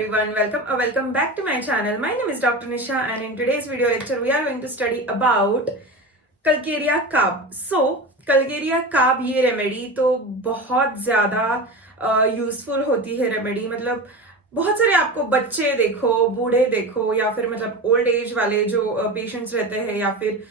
everyone, welcome back to my channel. My name is Dr. Nisha and in today's video lecture we are going to study about calcarea carb. Calcarea carb ये remedy तो बहुत ज्यादा useful होती है remedy. मतलब बहुत सारे आपको बच्चे देखो, बूढ़े देखो, या फिर मतलब ओल्ड एज वाले जो पेशेंट्स रहते हैं, या फिर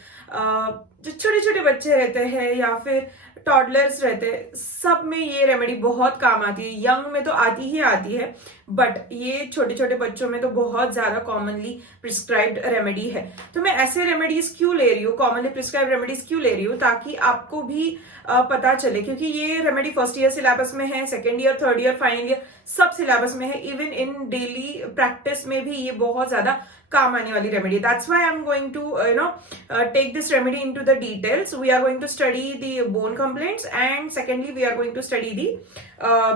जो छोटे छोटे बच्चे रहते हैं, या फिर टॉडलर्स रहते हैं, सब में ये रेमेडी बहुत काम आती है. यंग में तो आती है, बट ये छोटे छोटे बच्चों में तो बहुत ज्यादा कॉमनली प्रिस्क्राइब्ड रेमेडी है. तो मैं ऐसे रेमेडीज क्यों ले रही हूँ, कॉमनली प्रिस्क्राइब्ड रेमेडीज क्यों ले रही हूँ, ताकि आपको भी पता चले. क्योंकि ये रेमेडी फर्स्ट ईयर सिलेबस में है, second year, third year, final year सब सिलेबस में है. इवन इन डेली प्रैक्टिस में भी ये बहुत ज्यादा काम आने वाली remedy. That's why I am going to take this remedy into the details. We are going to study the bone complaints and secondly we are going to study the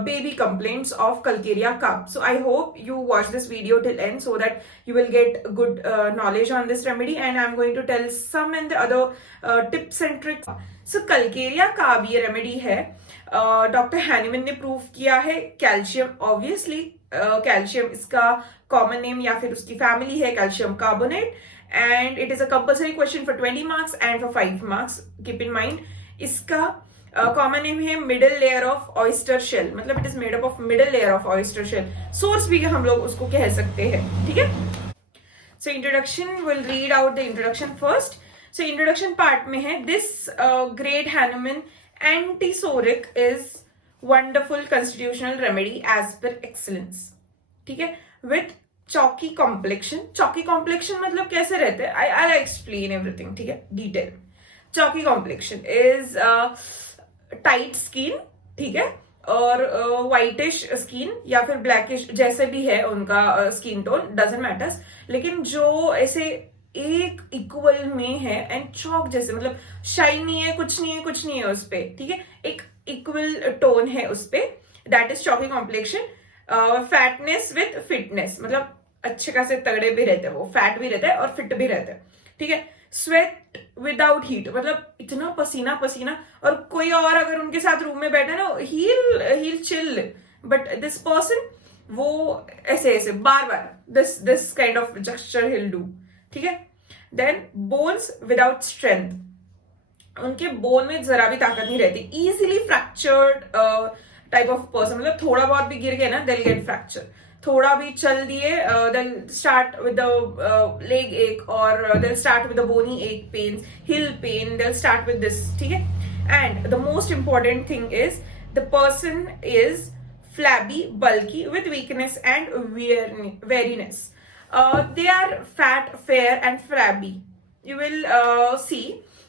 baby complaints of Calcarea cup. So I hope you watch this video till end so that you will get good knowledge on this remedy, and I'm going to tell some and the other tips and tricks. So Calcarea cup ये remedy है, doctor Hahnemann ने prove किया है. Calcium, obviously calcium इसका common name या फिर उसकी family है calcium carbonate, and it is a compulsory question for 20 marks and for 5 marks. Keep in mind इसका कॉमन नेम है middle layer of oyster shell. मतलब it is made up of middle layer of oyster shell. Source भी हम लोग उसको कह सकते हैं. ठीक है. So introduction, will read out the introduction first. So introduction part में है, this great Hahnemann antipsoric is wonderful constitutional remedy as par excellence. ठीक है. With chalky complexion. Chalky complexion मतलब कैसे रहते हैं, आई एक्सप्लेन एवरीथिंग. ठीक है, detail. Chalky complexion is tight skin, ठीक है, और व्हाइटिश स्किन या फिर ब्लैकिश, जैसे भी है उनका स्किन टोन, डजंट मैटर्स. लेकिन जो ऐसे एक इक्वल में है एंड चौक जैसे, मतलब शाइन नहीं है, कुछ नहीं है उस पे. ठीक है, एक इक्वल टोन है उस पे, that is chalky complexion. Fatness with fitness, मतलब अच्छे खासे तगड़े भी रहते हैं, वो फैट भी रहता है और फिट भी रहते हैं. ठीक है. स्वेट विदाउट हीट, मतलब इतना पसीना, और कोई और अगर उनके साथ रूम में बैठे ना, he'll chill, but this person वो ऐसे बार this kind of gesture he'll do. ठीक है. देन बोन्स विदाउट स्ट्रेंथ, उनके बोन में जरा भी ताकत नहीं रहती. Easily fractured type of person, मतलब थोड़ा बहुत भी गिर गए ना, they'll get fracture. थोड़ा भी चल दिए, they'll start with the leg ache, or they'll start with the bony ache pains, heel pain, they'll start with this. ठीक है. And the most important thing is the person is flabby, bulky, with weakness and weariness. They are fat, fair and flabby. You will see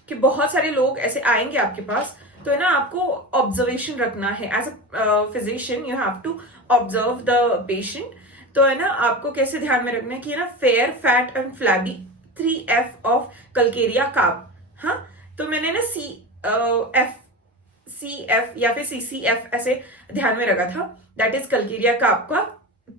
कि बहुत सारे लोग ऐसे आएंगे आपके पास, तो है ना, आपको ऑब्जर्वेशन रखना है. As a physician you have to observe the patient. तो है ना, आपको कैसे ध्यान में रखना है कि ना, fair, fat and flabby, 3F of calcarea carb. हाँ, तो मैंने ना CF या फिर CCF ऐसे ध्यान में रखा था. दैट इज कलकेरिया काब का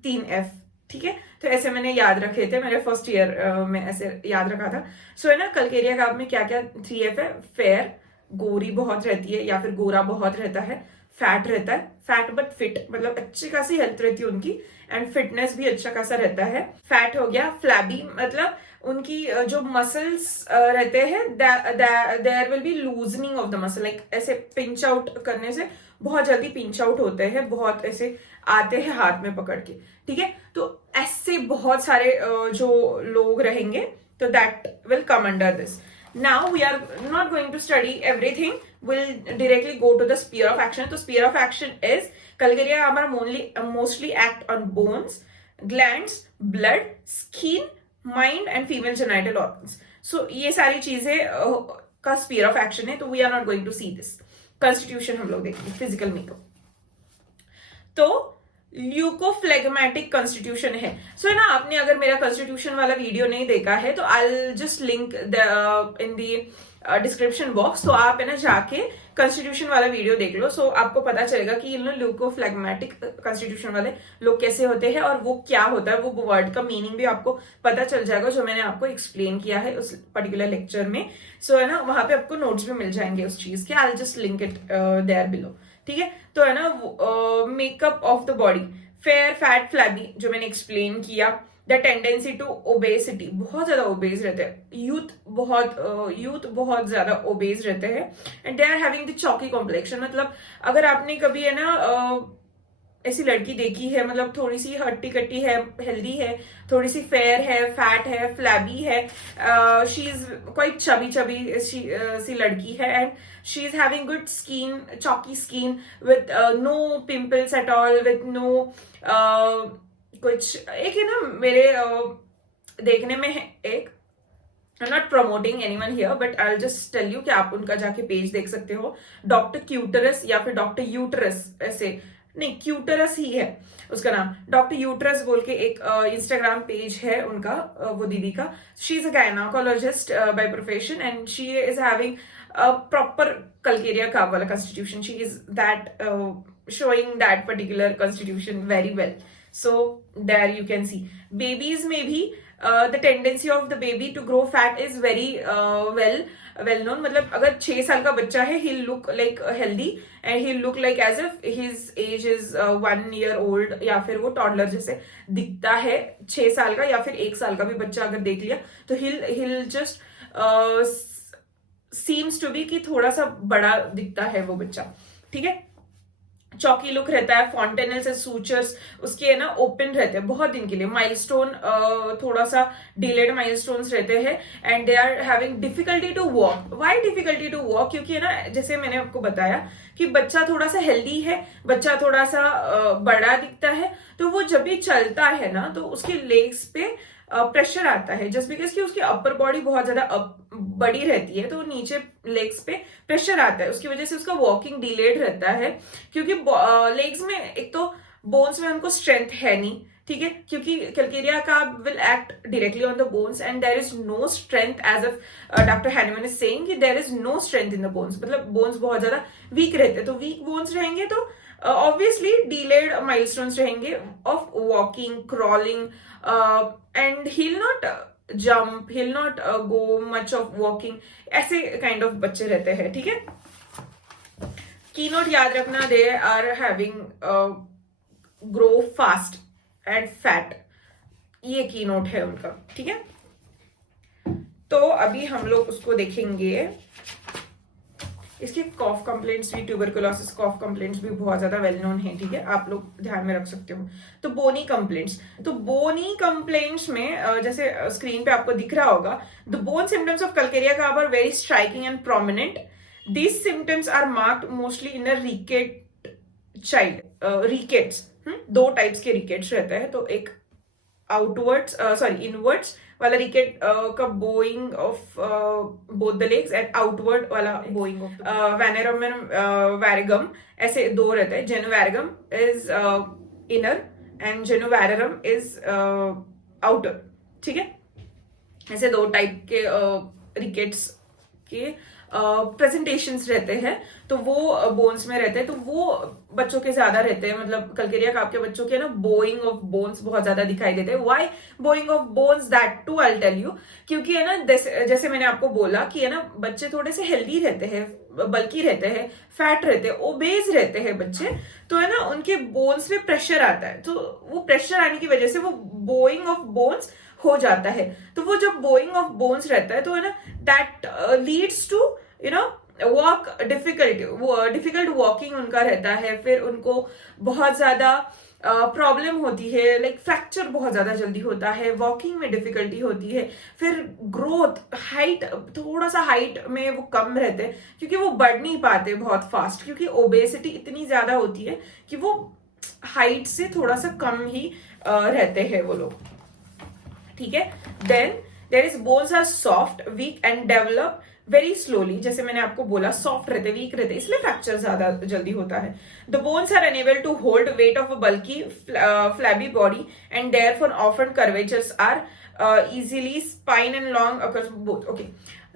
3F. ठीक है. तो ऐसे मैंने याद रखे थे, मेरे फर्स्ट ईयर में ऐसे याद रखा था. सो है ना, कलकेरिया काब में क्या क्या 3F है. फेयर, गोरी बहुत रहती है या फिर गोरा बहुत रहता है. फैट रहता है, फैट बट फिट, मतलब अच्छी खासी हेल्थ रहती है उनकी, एंड फिटनेस भी अच्छा खासा रहता है. फैट हो गया. फ्लैबी मतलब उनकी जो मसल्स रहते हैं, there will be loosening of the muscle, like ऐसे पिंच आउट करने से बहुत जल्दी पिंच आउट होते हैं, बहुत ऐसे आते हैं हाथ में पकड़ के. ठीक है. तो ऐसे बहुत सारे जो लोग रहेंगे, तो that will come under this. Now we are not going to study everything. We'll directly go to the sphere of action. So sphere of action is Calcarea hamaरा mostly act on bones, glands, blood, skin, mind and female genital organs. So ये सारी चीजें का sphere of action है. तो we are not going to see this. Constitution हम लोग देखेंगे, physical makeup. तो ल्यूकोफ्लेगमेटिक कॉन्स्टिट्यूशन है. सो है ना, आपने अगर मेरा कॉन्स्टिट्यूशन वाला वीडियो नहीं देखा है तो आई just link in the description box. तो आप है ना जाके कॉन्स्टिट्यूशन वाला वीडियो देख लो. सो आपको पता चलेगा कि ल्यूकोफ्लेगमेटिक कॉन्स्टिट्यूशन वाले लोग कैसे होते हैं और वो क्या होता है. वो वर्ड का मीनिंग भी आपको पता चल जाएगा, जो मैंने आपको एक्सप्लेन किया है उस पर्टिकुलर लेक्चर में. सो है ना, वहां पे आपको नोट्स भी मिल जाएंगे उस चीज के. I just link it there below. ठीक है. तो है ना, makeup of the body, fair, fat, flabby जो मैंने एक्सप्लेन किया। द टेंडेंसी टू ओबेसिटी, बहुत ज्यादा ओबेज रहते हैं, यूथ बहुत ज्यादा ओबेज रहते हैं। And they are having the chalky complexion, मतलब अगर आपने कभी है ना ऐसी लड़की देखी है, मतलब थोड़ी सी हट्टी कट्टी है, हेल्दी है, थोड़ी सी फेयर है, फैट है, फ्लैबी है, she is quite chubby chubby सी लड़की है, and she is having good skin, chalky skin with no pimples at all, with no कुछ। एक है ना मेरे देखने में है एक, I'm not promoting anyone here, but I'll just tell you कि आप उनका जाके पेज देख सकते हो, डॉक्टर क्यूटरस या फिर डॉक्टर यूटरस, ऐसे नहीं क्यूटरस ही है उसका नाम, डॉक्टर यूटरस बोल के एक इंस्टाग्राम पेज है उनका, वो दीदी का। She is a gynaecologist by profession and she is having a proper Calcarea Cobb wala constitution. She is that showing that particular constitution very well. So there you can see. Babies may be the tendency of the baby to grow fat is very well known. मतलब अगर 6 साल का बच्चा है, he'll look like healthy and he'll look like as if his age is 1 year old, या फिर वो toddler जैसे दिखता है। 6 साल का या फिर 1 साल का भी बच्चा अगर देख लिया तो he'll just seems to be कि थोड़ा सा बड़ा दिखता है वो बच्चा, ठीक है। चौकी लुक रहता है, फॉन्टेनल्स एंड सूचर्स उसके है ना ओपन रहते हैं बहुत दिन के लिए, माइलस्टोन थोड़ा सा डिलेड माइलस्टोन्स रहते हैं, and they are having difficulty to walk. Why difficulty to walk? क्योंकि है ना जैसे मैंने आपको बताया कि बच्चा थोड़ा सा हेल्दी है, बच्चा थोड़ा सा बड़ा दिखता है, तो वो जब भी चलता है ना तो उसके लेग्स पे प्रेशर आता है, जस्ट बिकॉज कि उसकी अपर बॉडी बहुत ज्यादा बड़ी रहती है, तो नीचे लेग्स पे प्रेशर आता है, उसकी वजह से उसका वॉकिंग डिलेड रहता है। क्योंकि लेग्स में एक तो बोन्स में उनको स्ट्रेंथ है नहीं, ठीक है, क्योंकि calcarea carb will act directly on the bones and there is no strength, as of doctor Hahnemann is saying कि there is no strength in the bones, मतलब बोन्स बहुत ज्यादा वीक रहते हैं। तो वीक बोन्स रहेंगे तो obviously delayed milestones रहेंगे of walking, crawling, and he'll not jump, he'll not go much of walking, ऐसे kind of बच्चे रहते हैं, ठीक है। कीनोट याद रखना, they are having grow fast and fat, ये कीनोट है उनका, ठीक है। तो अभी हम लोग उसको देखेंगे, इसके कॉफ कंप्लेंट्स भी, ट्यूबरकुलोसिस कॉफ कंप्लेंट्स भी बहुत ज्यादा वेल नोन है, ठीक है, आप लोग ध्यान में रख सकते हो। तो बोनी कंप्लेंट्स, तो बोनी कंप्लेंट्स में जैसे स्क्रीन पे आपको दिख रहा होगा, the bone symptoms of calcarea carb are very striking and prominent. These symptoms are marked mostly in a ricket child. Rickets, 2 types के रिकेट्स रहते हैं, तो एक आउटवर्ड्स इनवर्ड्स वाला रिकेट का bowing of both the legs, and outward वाला bowing of varum and valgum, ऐसे 2 रहते हैं। Genu valgum is inner and genu varum is outer, ठीक है। ऐसे 2 टाइप के रिकेट्स के प्रेजेंटेशंस रहते हैं, तो वो बोन्स में रहते हैं, तो वो बच्चों के ज्यादा रहते हैं, मतलब कैल्केरिया काब के बच्चों के ना बोइंग ऑफ बोन्स बहुत ज्यादा दिखाई देते हैं। Why bowing of bones? That too I tell you, क्योंकि है ना जैसे मैंने आपको बोला कि है ना बच्चे थोड़े से हेल्दी रहते हैं, बल्की रहते हैं, फैट रहते हैं, ओबेज रहते हैं बच्चे, तो है ना उनके बोन्स पे प्रेशर आता है, तो वो प्रेशर आने की वजह से वो बोइंग ऑफ बोन्स हो जाता है। तो वो जब बोइंग ऑफ बोन्स रहता है तो है ना that leads to you know walk difficult walking उनका रहता है, फिर उनको बहुत ज्यादा प्रॉब्लम होती है, लाइक फ्रैक्चर बहुत ज्यादा जल्दी होता है, वॉकिंग में डिफिकल्टी होती है, फिर ग्रोथ, हाइट, थोड़ा सा हाइट में वो कम रहते हैं क्योंकि वो बढ़ नहीं पाते बहुत फास्ट, क्योंकि ओबेसिटी इतनी ज्यादा होती है कि वो हाइट से थोड़ा सा कम ही रहते हैं वो लोग, ठीक है। Then there is bones are soft, weak and develop very slowly, जैसे मैंने आपको बोला सॉफ्ट रहते, वीक रहते, इसलिए फ्रैक्चर ज्यादा जल्दी होता है। The bones are unable to hold weight of a bulky flabby body and therefore often curvatures are easily spine and long occurs both, okay.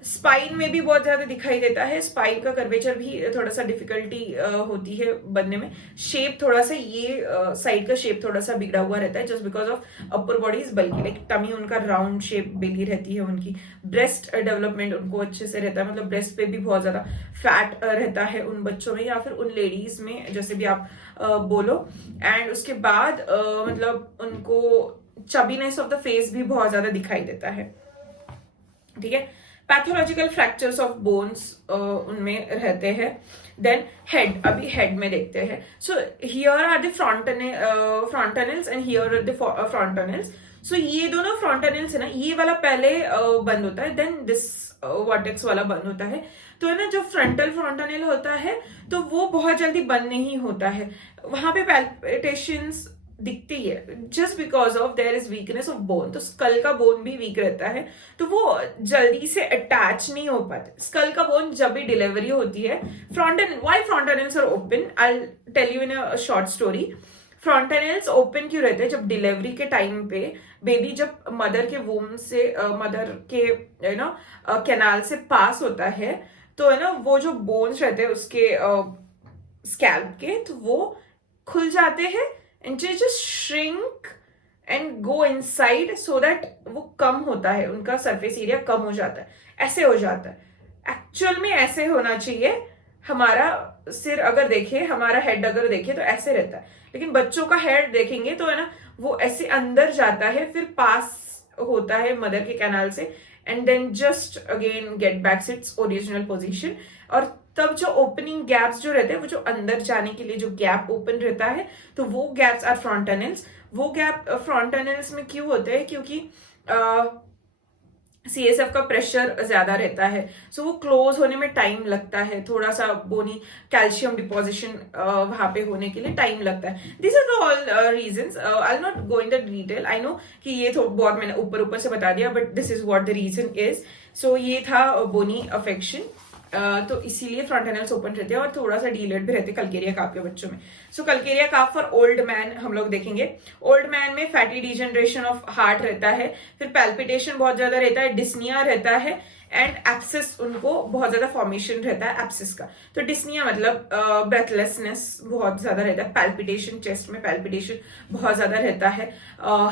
Spine में भी बहुत ज्यादा दिखाई देता है, स्पाइन का कर्वेचर भी थोड़ा सा डिफिकल्टी होती है बनने में। शेप थोड़ा सा ये साइड का शेप थोड़ा सा बिगड़ा हुआ रहता है just because of upper body is bulky, like tummy उनका राउंड शेप बेली रहती है उनकी। ब्रेस्ट डेवलपमेंट उनको अच्छे से रहता है, मतलब ब्रेस्ट पे भी बहुत ज्यादा फैट रहता है उन बच्चों में या फिर उन लेडीज में, जैसे भी आप बोलो। एंड उसके बाद मतलब उनको चबीनेस ऑफ द फेस भी बहुत ज्यादा दिखाई देता है, ठीक है। पैथोलॉजिकल फ्रैक्चर्स ऑफ बोन्स उनमें रहते हैं। देन हेड, अभी हेड में देखते हैं। So here are the fontanelles and here are the fontanelles. So ये दोनों फ्रंटनल्स है ना, ये वाला पहले बंद होता है, देन दिस वर्टेक्स वाला बंद होता है। तो है ना, जो फ्रंटल फ्रंटनल होता है तो वो बहुत जल्दी बंद नहीं होता है, वहां पे पैल्पिटेशंस दिखती है just because of their is weakness of bone. तो स्कल का बोन भी वीक रहता है, तो वो जल्दी से अटैच नहीं हो पाते। स्कल का बोन जब भी डिलीवरी होती है, why fontanelles are open, I tell you in a short story. Fontanelles open क्यों रहते हैं? जब डिलीवरी के टाइम पे बेबी जब मदर के वूम से मदर के यू नो कैनाल से पास होता है, तो है ना वो जो बोन्स रहते हैं उसके स्कैल्प के, तो वो खुल जाते हैं and they just shrink and go inside so that वो कम होता है, उनका सरफेस एरिया कम हो जाता है, ऐसे हो जाता है। एक्चुअल में ऐसे होना चाहिए। हमारा सिर अगर देखे, हमारा हेड अगर देखे तो ऐसे रहता है, लेकिन बच्चों का हेड देखेंगे तो है ना वो ऐसे अंदर जाता है, फिर पास होता है मदर के कैनाल से, and then just again get back its original position. और तब जो ओपनिंग गैप्स जो रहते हैं, वो जो अंदर जाने के लिए जो गैप ओपन रहता है, तो वो गैप्स आर फ्रंटनल्स। वो गैप फ्रंटनल्स में क्यों होते हैं? क्योंकि सीएसएफ का प्रेशर ज्यादा रहता है, सो वो क्लोज होने में टाइम लगता है, थोड़ा सा बोनी कैल्शियम डिपोजिशन वहां पे होने के लिए टाइम लगता है। This are the all reasons, I will not go in the detail. I know कि ये तो बहुत मैंने ऊपर ऊपर से बता दिया, but this is what the reason is. So ये था बोनी अफेक्शन, तो इसीलिए फ्रंटनल्स ओपन रहते हैं और थोड़ा सा डीलेट भी रहते हैं कल्केरिया काफ के बच्चों में। सो Calcarea calf for old man हम लोग देखेंगे। ओल्ड मैन में फैटी डिजनरेशन ऑफ हार्ट रहता है, फिर पैल्पिटेशन बहुत ज्यादा रहता है, डिस्निया रहता है, एंड एप्सिस उनको बहुत ज्यादा फॉर्मेशन रहता है एप्सिस का। तो डिस्निया मतलब ब्रेथलेसनेस बहुत ज्यादा रहता है, पैल्पिटेशन, चेस्ट में पैल्पिटेशन बहुत ज्यादा रहता है,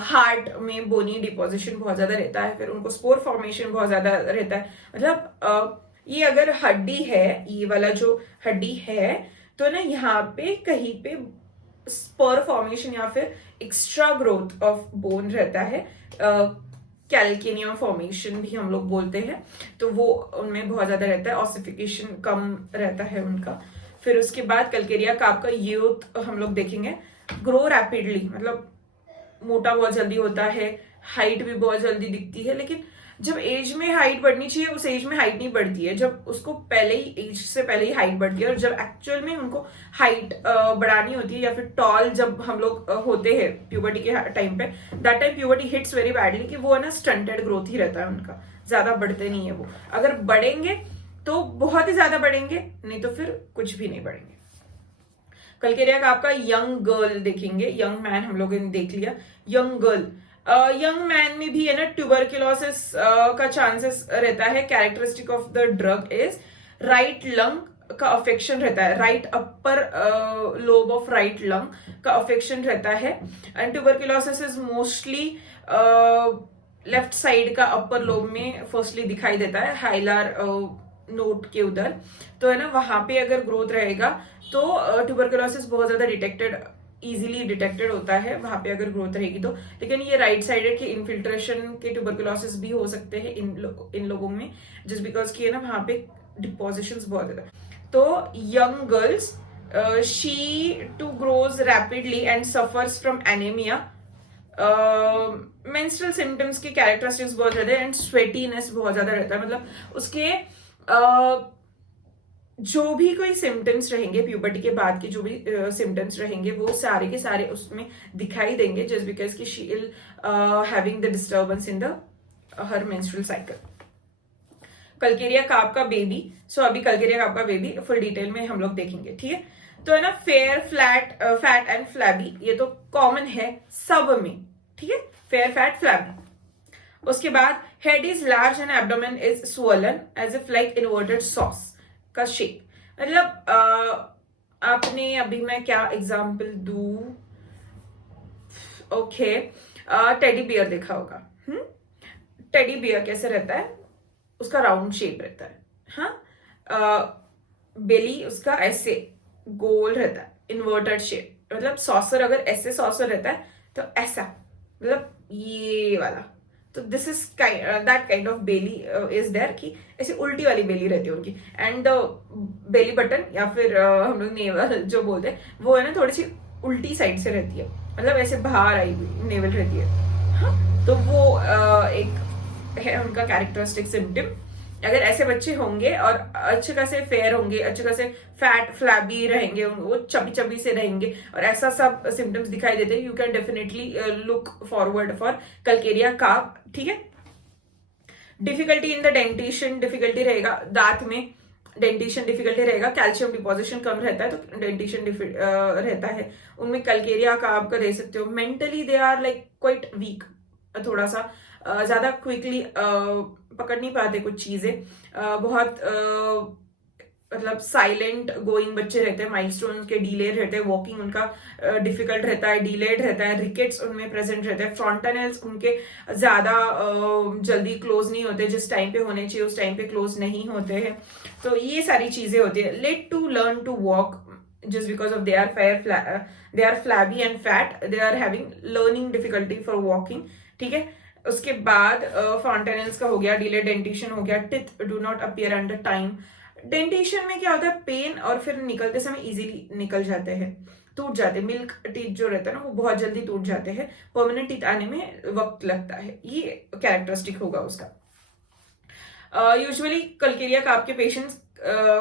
हार्ट में बोनी डिपोजिशन बहुत ज्यादा रहता है, फिर उनको स्पोर फॉर्मेशन बहुत ज्यादा रहता है। मतलब ये अगर हड्डी है, ये वाला जो हड्डी है, तो ना यहाँ पे कहीं पे स्पर फॉर्मेशन या फिर एक्स्ट्रा ग्रोथ ऑफ बोन रहता है, कैल्केनियम फॉर्मेशन भी हम लोग बोलते हैं, तो वो उनमें बहुत ज्यादा रहता है, ऑसिफिकेशन कम रहता है उनका। फिर उसके बाद कल्केरिया काफ का यूथ हम लोग देखेंगे। ग्रो रैपिडली, मतलब मोटा बहुत जल्दी होता है, हाइट भी बहुत जल्दी दिखती है, लेकिन जब एज में हाइट बढ़नी चाहिए उस एज में हाइट नहीं बढ़ती है, जब उसको पहले ही एज से पहले ही हाइट बढ़ती है। और जब एक्चुअल में उनको हाइट बढ़ानी होती है या फिर टॉल जब हम लोग होते हैं प्यूबर्टी के टाइम पे, that time puberty hits very badly, कि वो है ना स्टंटेड ग्रोथ ही रहता है उनका, ज्यादा बढ़ते नहीं है वो। अगर बढ़ेंगे तो बहुत ही ज्यादा बढ़ेंगे, नहीं तो फिर कुछ भी नहीं बढ़ेंगे। कल्केरिया का आपका यंग गर्ल देखेंगे, यंग मैन हम लोगों ने देख लिया, यंग गर्ल। यंग मैन में भी है ना ट्यूबरक्यूलोसिस का चांसेस रहता है। Characteristic of the drug is right lung का अफेक्शन रहता है, right upper lobe of right lung का अफेक्शन रहता है। And tuberculosis is mostly left side का अपर लोब में फर्स्टली दिखाई देता है, हाइलार नोट के उधर, तो है ना वहां पे अगर ग्रोथ रहेगा तो ट्यूबरक्यूलोसिस बहुत ज्यादा इजीली डिटेक्टेड होता है वहां पे अगर ग्रोथ रहेगी तो। लेकिन ये राइट साइडेड के इन्फिल्ट्रेशन के ट्यूबरक्यूलोसिस भी हो सकते हैं इन लोगों में, जस्ट बिकॉज की है ना वहां पे डिपोजिशंस बहुत ज्यादा। तो young girls, she too grows rapidly and suffers from anaemia. Menstrual symptoms के कैरेक्टरिस्टिक्स बहुत ज्यादा एंड स्वेटीनेस बहुत ज्यादा रहता है, मतलब उसके जो भी कोई सिम्टम्स रहेंगे प्यूबर्टी के बाद के जो भी सिम्टम्स रहेंगे वो सारे के सारे उसमें दिखाई देंगे, जस्ट बिकॉज की she is having the disturbance in the her menstrual cycle. Calcarea carb का बेबी, सो अभी कल्केरिया काफ का बेबी फुल डिटेल में हम लोग देखेंगे, ठीक है। तो है ना fair, flat, fat and flabby, ये तो कॉमन है सब में, ठीक है, फेयर, फैट, फ्लैबी। उसके बाद head is large and abdomen is swollen as if like inverted sauce का शेप। मतलब आपने अभी मैं क्या एग्जाम्पल दू, ओके, टेडी बियर देखा होगा। टेडी बियर कैसे रहता है, उसका राउंड शेप रहता है, हाँ, बेली उसका ऐसे गोल रहता है, इन्वर्टेड शेप। मतलब सॉसर अगर ऐसे सॉसर रहता है तो ऐसा, मतलब ये वाला। तो this is that kind of belly is there, कि ऐसे उल्टी वाली बेली रहती है उनकी। एंड बेली बटन या फिर हम लोग नेवल जो बोलते हैं वो है ना, थोड़ी सी उल्टी साइड से रहती है, मतलब ऐसे बाहर आई हुई नेवल रहती है, हाँ। तो वो एक है उनका कैरेक्टरिस्टिक सिम्टम। अगर ऐसे बच्चे होंगे और अच्छे खासे फेयर होंगे, अच्छे खासे फैट फ्लैबी रहेंगे, वो चबी चबी से रहेंगे और ऐसा सब सिम्टम्स दिखाई देते हैं, you can definitely look forward for calcarea carb, ठीक है। Difficulty in the dentition, difficulty रहेगा दांत में, डेंटिशन डिफिकल्टी रहेगा। कैल्शियम डिपोजिशन कम रहता है तो डेंटिशन रहता है उनमें। कल्केरिया काब का दे सकते हो। Mentally they are like quite weak, थोड़ा सा ज्यादा क्विकली पकड़ नहीं पाते कुछ चीजें, बहुत मतलब साइलेंट गोइंग बच्चे रहते हैं, माइलस्टोन के डीले रहते हैं, वॉकिंग उनका डिफिकल्ट रहता है, डिलेड रहता है, रिकेट्स उनमें प्रेजेंट रहते हैं, फ्रंटनेल्स उनके ज्यादा जल्दी क्लोज नहीं होते, जिस टाइम पे होने चाहिए उस टाइम पे क्लोज नहीं होते हैं। तो ये सारी चीजें होती है। Late to learn to walk just because of they are flabby and fat, they are having learning difficulty for walking, ठीक है। उसके बाद फॉन्टेनल्स का हो गया, डिले डेंटिशन हो गया, teeth do not appear under time. Dentition में क्या होता है, पेन और फिर निकलते समय इजीली निकल जाते हैं, टूट जाते हैं। मिल्क टीथ जो रहता है ना वो बहुत जल्दी टूट जाते हैं, परमानेंट टीथ आने में वक्त लगता है, ये कैरेक्टरिस्टिक होगा उसका। यूजुअली कल्केरिया काब के पेशेंट्स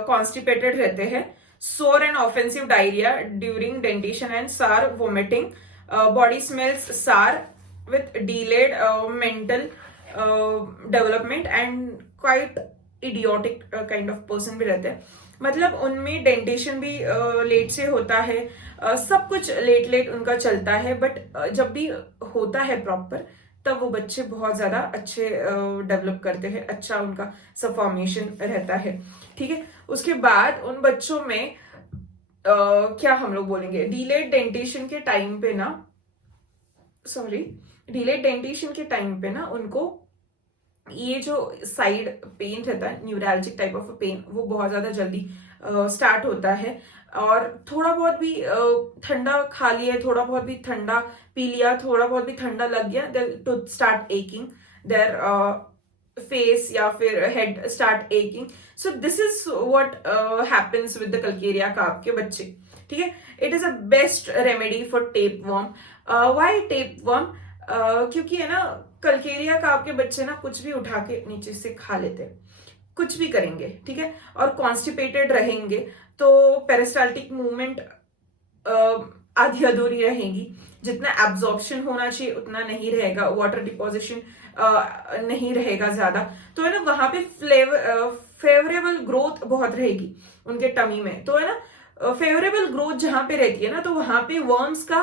कॉन्स्टिपेटेड रहते हैं, sore and offensive diarrhea during dentition and sour vomiting, body smells sour with delayed mental development and quite idiotic kind of person भी रहते हैं। मतलब उनमें डेंटेशन भी लेट से होता है, सब कुछ लेट लेट उनका चलता है, बट जब भी होता है प्रॉपर तब वो बच्चे बहुत ज्यादा अच्छे डेवलप करते हैं, अच्छा उनका सब फॉर्मेशन रहता है, ठीक है। उसके बाद उन बच्चों में क्या हम लोग बोलेंगे, डिलेड डेंटेशन के टाइम पे ना, डिलेड डेंटेशन के टाइम पे ना उनको ये जो साइड पेन रहता है, न्यूरैल्जिक टाइप ऑफ पेन, वो बहुत ज्यादा जल्दी स्टार्ट होता है। और थोड़ा बहुत भी ठंडा खा लिया, थोड़ा बहुत भी ठंडा पी लिया, थोड़ा बहुत भी ठंडा लग गया, their to start aching, their face या फिर head start aching. So this is what happens with the calcarea carb के बच्चे, ठीक है। It is a best remedy for tape worm. Why tape worm? क्योंकि है ना कल्केरिया काब के बच्चे ना कुछ भी उठा के नीचे से खा लेते हैं, कुछ भी करेंगे, ठीक है, और कॉन्स्टिपेटेड रहेंगे तो पेरिस्टाल्टिक मूवमेंट आधी अधूरी रहेगी, जितना एब्जॉर्प्शन होना चाहिए उतना नहीं रहेगा, वाटर डिपोजिशन नहीं रहेगा ज्यादा, तो है ना वहां पे फेवरेबल ग्रोथ बहुत रहेगी उनके टमी में। तो है ना फेवरेबल ग्रोथ जहां पे रहती है ना, तो वहां पे वर्म्स का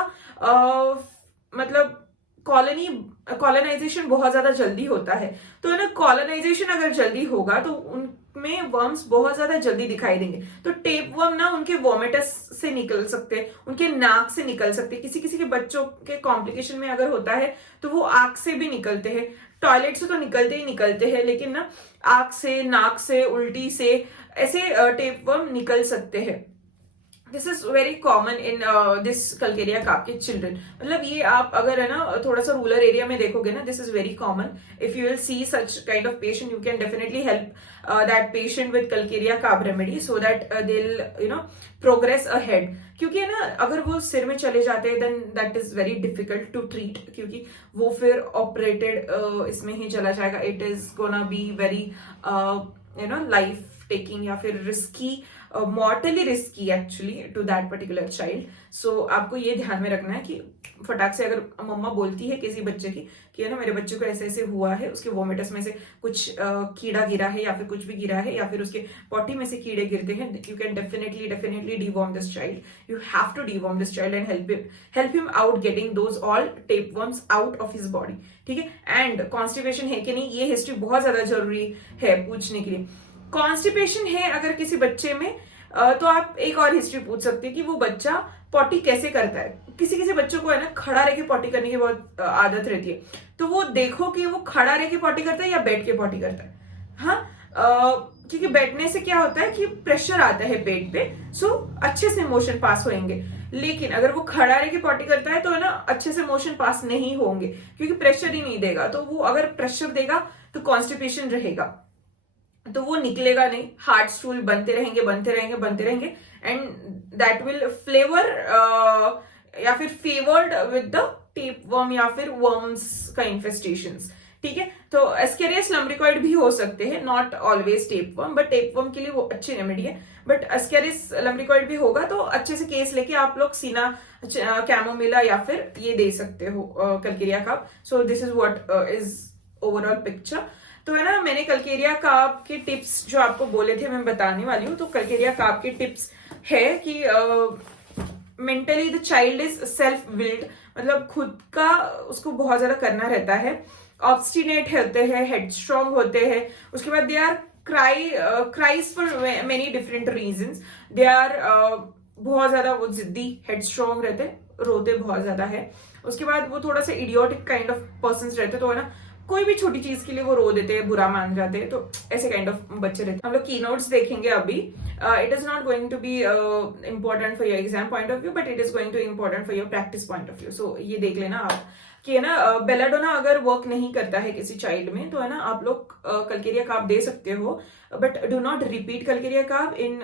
मतलब कॉलोनाइजेशन बहुत ज्यादा जल्दी होता है। तो है ना कॉलोनाइजेशन अगर जल्दी होगा तो उनमें वर्म्स बहुत ज्यादा जल्दी दिखाई देंगे। तो टेप वर्म ना उनके वोमिटस से निकल सकते हैं, उनके नाक से निकल सकते हैं, किसी किसी के बच्चों के कॉम्प्लिकेशन में अगर होता है तो वो आंख से भी निकलते हैं, टॉयलेट से तो निकलते ही निकलते हैं, लेकिन ना आंख से, नाक से, उल्टी से ऐसे टेप वर्म निकल सकते हैं। This is very common in this calcarea carb के चिल्ड्रन। मतलब ये आप अगर है ना थोड़ा सा रूरल एरिया में देखोगे ना, this is very common. If you will see such kind of patient, you can definitely help that patient with calcarea carb remedy, so that they will progress ahead. क्योंकि है ना अगर वो सिर में चले जाते हैं then that is very difficult to treat, क्योंकि वो फिर ऑपरेटेड इसमें ही चला जाएगा। It is gonna be very life taking या फिर risky mortally risky actually to that particular child. So आपको ये ध्यान में रखना है कि फटाक से अगर मम्मा बोलती है किसी बच्चे की कि है ना मेरे बच्चे को ऐसे ऐसे हुआ है, उसके वोमिटस में से कुछ कीड़ा गिरा है या फिर कुछ भी गिरा है या फिर उसके पॉटी में से कीड़े गिरते हैं, you can definitely deworm this child. You have to deworm this child and help him out getting those all tapeworms out of his body. ठीक है. एंड कॉन्स्टिपेशन है कि नहीं, ये हिस्ट्री बहुत ज्यादा जरूरी है पूछने के लिए. कॉन्स्टिपेशन है अगर किसी बच्चे में तो आप एक और हिस्ट्री पूछ सकते हैं कि वो बच्चा पॉटी कैसे करता है. किसी किसी बच्चों को है ना खड़ा रह के पॉटी करने की बहुत आदत रहती है, तो वो देखो कि वो खड़ा रह के पॉटी करता है या बैठ के पॉटी करता है. हाँ, क्योंकि बैठने से क्या होता है कि प्रेशर आता है पेट पे, सो अच्छे से मोशन पास होंगे. लेकिन अगर वो खड़ा रह के पॉटी करता है तो है ना अच्छे से मोशन पास नहीं होंगे क्योंकि प्रेशर ही नहीं देगा. तो वो अगर प्रेशर देगा तो कॉन्स्टिपेशन रहेगा, तो वो निकलेगा नहीं. हार्ड स्टूल बनते रहेंगे एंड दैट विल फ्लेवर या फिर फेवर्ड विद द टेपवर्म या फिर वर्म्स का इन्फेस्टेशंस. ठीक है. तो एस्केरियस लम्ब्रिकॉइड भी हो सकते हैं, not always tapeworm, but tapeworm के लिए वो अच्छी रेमेडी है. बट एस्केरियस लम्ब्रिकॉइड भी होगा तो अच्छे से केस लेके आप लोग सीना कैमोमिला या फिर ये दे सकते हो calcarea carb. So this is what is overall picture. तो है ना मैंने कल्केरिया काब के टिप्स जो आपको बोले थे मैं बताने वाली हूँ. तो कल्केरिया काब के टिप्स है कि mentally the child is self willed, मतलब खुद का उसको बहुत ज्यादा करना रहता है. ऑब्स्टिनेट होते हैं, हेडस्ट्रॉन्ग होते हैं. उसके बाद they are cries for many different reasons. They are बहुत ज्यादा वो जिद्दी, हेडस्ट्रॉन्ग रहते, रोते बहुत ज्यादा है. उसके बाद वो थोड़ा सा इडियोटिक काइंड ऑफ पर्सन रहते, तो है ना कोई भी छोटी चीज के लिए वो रो देते हैं, बुरा मान जाते हैं. तो ऐसे काइंड ऑफ बच्चे रहते हैं. हम लोग की नोट्स देखेंगे अभी. It is not going to be important for your exam point of view, but it is going to important for your practice point of view. So ये देख लेना आप कि है ना बेलाडोना अगर वर्क नहीं करता है किसी चाइल्ड में तो है ना आप लोग कल्केरिया काब दे सकते हो, but do not repeat calcarea carb in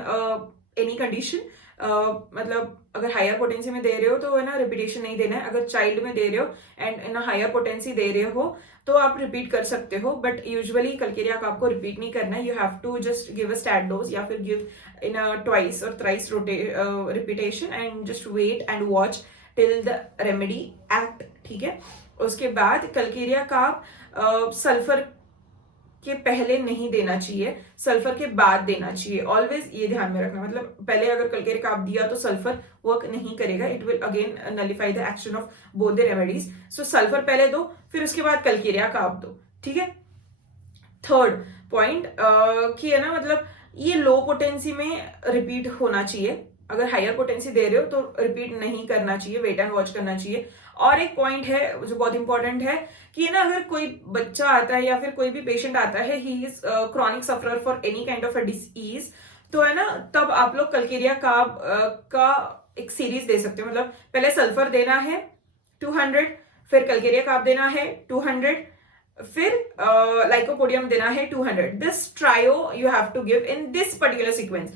any condition. मतलब अगर हायर पोटेंसी में दे रहे हो तो है ना रिपीटेशन नहीं देना है. अगर चाइल्ड में दे रहे हो एंड इन हायर पोटेंसी दे रहे हो तो आप रिपीट कर सकते हो, बट यूजुअली कल्केरिया का आपको रिपीट नहीं करना है. You have to just give a stat dose या फिर गिव इन अ ट्वाइस और thrice repetition and just wait and watch till the remedy act. ठीक है. उसके बाद कल्केरिया काब सल्फर के पहले नहीं देना चाहिए, सल्फर के बाद देना चाहिए. ऑलवेज ये ध्यान में रखना. मतलब पहले अगर कल्केरिया काब दिया तो सल्फर वर्क नहीं करेगा. It will again nullify the action of both the remedies. So sulphur पहले दो, फिर उसके बाद कल्केरिया काब दो. ठीक है. थर्ड पॉइंट कि है ना मतलब ये लो पोटेंसी में रिपीट होना चाहिए. अगर हायर पोटेंसी दे रहे हो तो रिपीट नहीं करना चाहिए, वेट एंड वॉच करना चाहिए. और एक पॉइंट है जो बहुत इंपॉर्टेंट है कि ना अगर कोई बच्चा आता है या फिर कोई भी पेशेंट आता है, he is chronic sufferer for any kind of a disease, तो है ना तब आप लोग कल्केरिया काब का एक सीरीज दे सकते हो. मतलब पहले सल्फर देना है 200, फिर कल्केरिया काब देना है 200, फिर लाइकोपोडियम देना है 200. This trio you have to give in this particular sequence.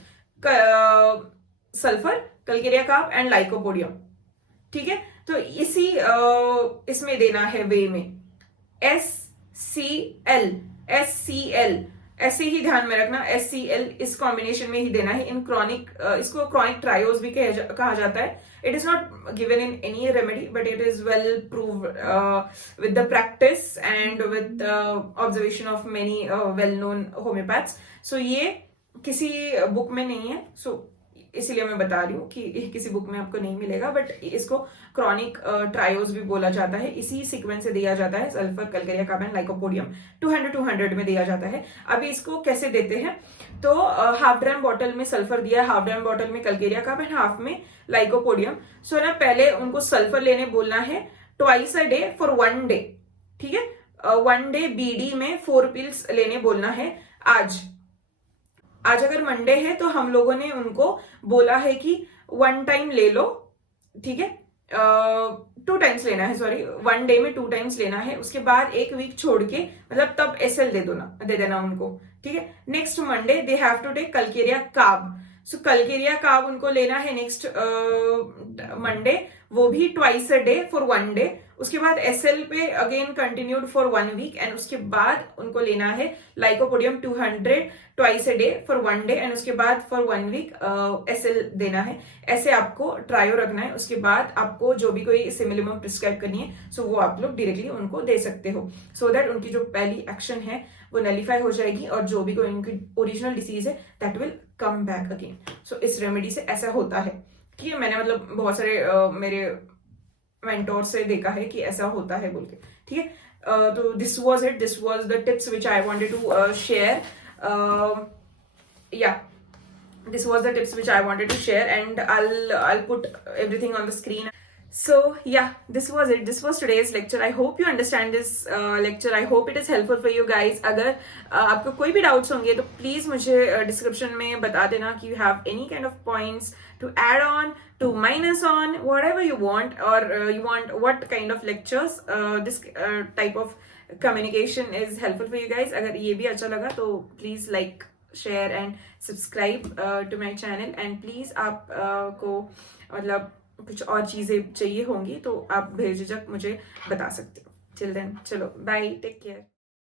Sulphur, calcarea carb and lycopodium. ठीक है. तो इसी इसमें देना है वे में SCL ऐसे ही ध्यान में रखना. SCL इस कॉम्बिनेशन में ही देना है इन क्रॉनिक. इसको क्रॉनिक ट्रायोस भी कहा जाता है. It is not given in any remedy but it is well prove with the practice and with observation of many well known homeopaths. So ये किसी बुक में नहीं है, सो इसीलिए मैं बता रही हूँ कि किसी बुक में आपको नहीं मिलेगा. बट इसको क्रॉनिक ट्रायोस भी बोला जाता है. इसी सीक्वेंस से दिया जाता है. Sulphur, calcarea carb and lycopodium 200 में दिया जाता है. अभी इसको कैसे देते हैं, तो हाफ ड्राम बॉटल में सल्फर दिया, हाफ ड्राम बॉटल में कल्केरिया काब एंड हाफ में लाइकोपोडियम. सो ना पहले उनको सल्फर लेने बोलना है twice a day for 1 day. ठीक है. 1 डे BD में 4 पिल्स लेने बोलना है. आज अगर मंडे है तो हम लोगों ने उनको बोला है कि 1 टाइम ले लो. ठीक है. 2 टाइम्स लेना है, सॉरी 1 डे में 2 टाइम्स लेना है. उसके बाद 1 वीक छोड़ के मतलब तब SL दे देना उनको. ठीक है. Next Monday they have to take calcarea carb. So calcarea carb उनको लेना है नेक्स्ट मंडे, वो भी twice a day for 1 day. उसके बाद SL पे again continued for 1 week and उसके बाद उनको लेना है lycopodium 200 twice a day for 1 day and उसके बाद फॉर 1 वीक SL देना है। ऐसे आपको ट्रायो रखना है। उसके बाद आपको जो भी कोई सिमिलिमम प्रिस्क्राइब करनी है सो वो आप लोग डायरेक्टली उनको दे सकते हो, सो दैट उनकी जो पहली एक्शन है वो नलीफाई हो जाएगी और जो भी कोई उनकी ओरिजिनल डिसीज है that will come back again. So इस रेमेडी से ऐसा होता है। ठीक है, मैंने मतलब बहुत सारे मेरे मेंटोर से देखा है कि ऐसा होता है बोल के। ठीक है, तो this was it, this was the tips which I wanted to share. या this was the tips which I wanted to share, and I'll put everything on the screen. So yeah, this was it, this was today's lecture. I hope you understand this lecture. I hope it is helpful for you guys. अगर आपको कोई भी doubts होंगे तो please मुझे description में बता देना कि you have any kind of points to add on, to minus on, whatever you want, or you want what kind of lectures this type of communication is helpful for you guys. अगर ये भी अच्छा लगा तो please like, share and subscribe to my channel, and please आप को मतलब कुछ और चीजें चाहिए होंगी तो आप बेझिझक मुझे बता सकते हो। Till then, चलो बाय, टेक केयर।